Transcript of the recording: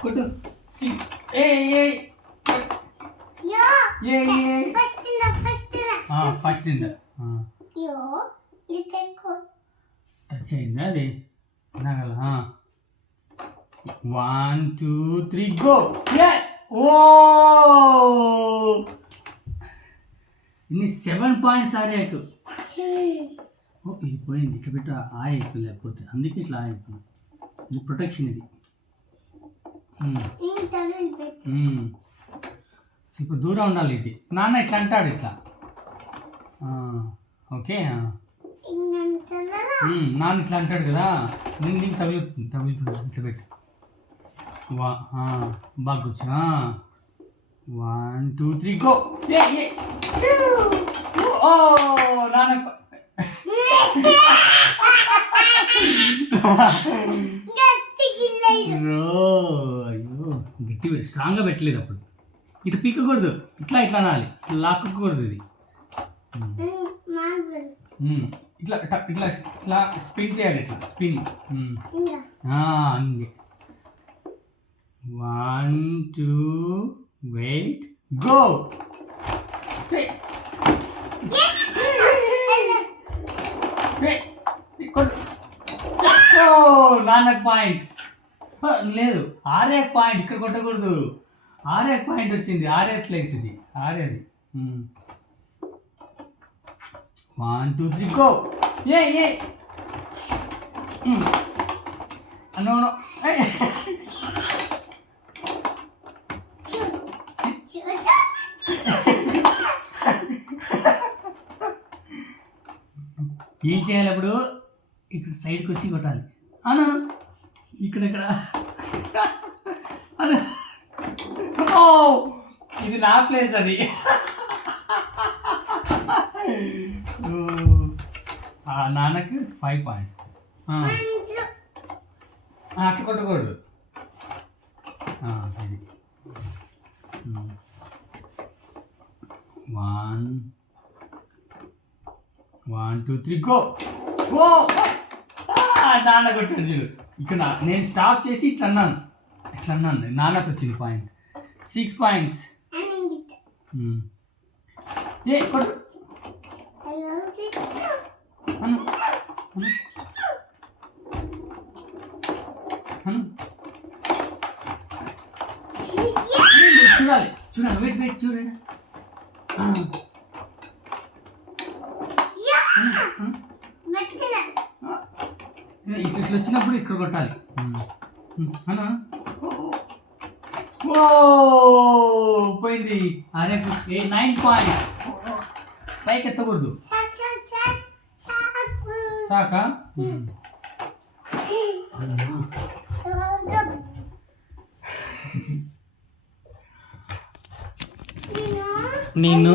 కొట్టు 6 ఫస్ట్ ఇంద టచ్ అయిందా అది నాగల 1 2 3 గో ఓ ఇన్ని 7 పాయింట్స్ ఆరేకు ఇది పోయింది ఇట్లా పెట్టు ఆయేకు లేకపోతే అందుకే ఇట్లా ఆయేకు ఇది ప్రొటెక్షన్ ఇది ఇప్పుడు దూరం ఉండాలి ఇది నాన్న ఇట్లా అంటాడు ఇట్లా ఓకే నాన్న ఇట్లా అంటాడు కదా నేను నీకు తగులుతుంది ఇట్లా పెట్టు బాగా కూర్చో 1 2 3 గో ఓ నాన్న అయ్యో గట్టి స్ట్రాంగ్గా పెట్టలేదు అప్పుడు ఇటు పీకకూడదు ఇట్లా ఇట్లా అనాలి ఇట్లా లాక్కకూడదు ఇది ఇట్లా ఇట్లా ఇట్లా స్పిన్ చేయాలి ఇట్లా స్పిన్ అంగే 1 2 వెయిట్ గో నాన్నకు పాయింట్ లేదు ఆరే పాయింట్ ఇక్కడ కొట్టకూడదు ఆరే పాయింట్ వచ్చింది ఆరే ప్లేస్ ఇది ఆరేది 1 2 3 గో నో ఏం చేయాలి అప్పుడు ఇక్కడ సైడ్కి వచ్చి కొట్టాలి అను ఇక్కడ ఓ ఇది నా ప్లేస్ అది నాన్నకు 5 పాయింట్స్ అట్లా కొట్టకూడదు ఇది 1 2 3 గో ఓ నాన్న కొట్టాడు చూడు ఇక్కడ నేను స్టాప్ చేసి ఇట్లా అన్నాను నాన్నకు వచ్చింది పాయింట్ 6 పాయింట్స్ కొట్టు చూడాలి వెయిట్ చూడండి ఇట్లా వచ్చినప్పుడు ఇక్కడ కొట్టాలి అన్నా ఓ పోయింది అరే 9 పాయింట్స్ పైకి ఎత్తకూడదు సాకా నేను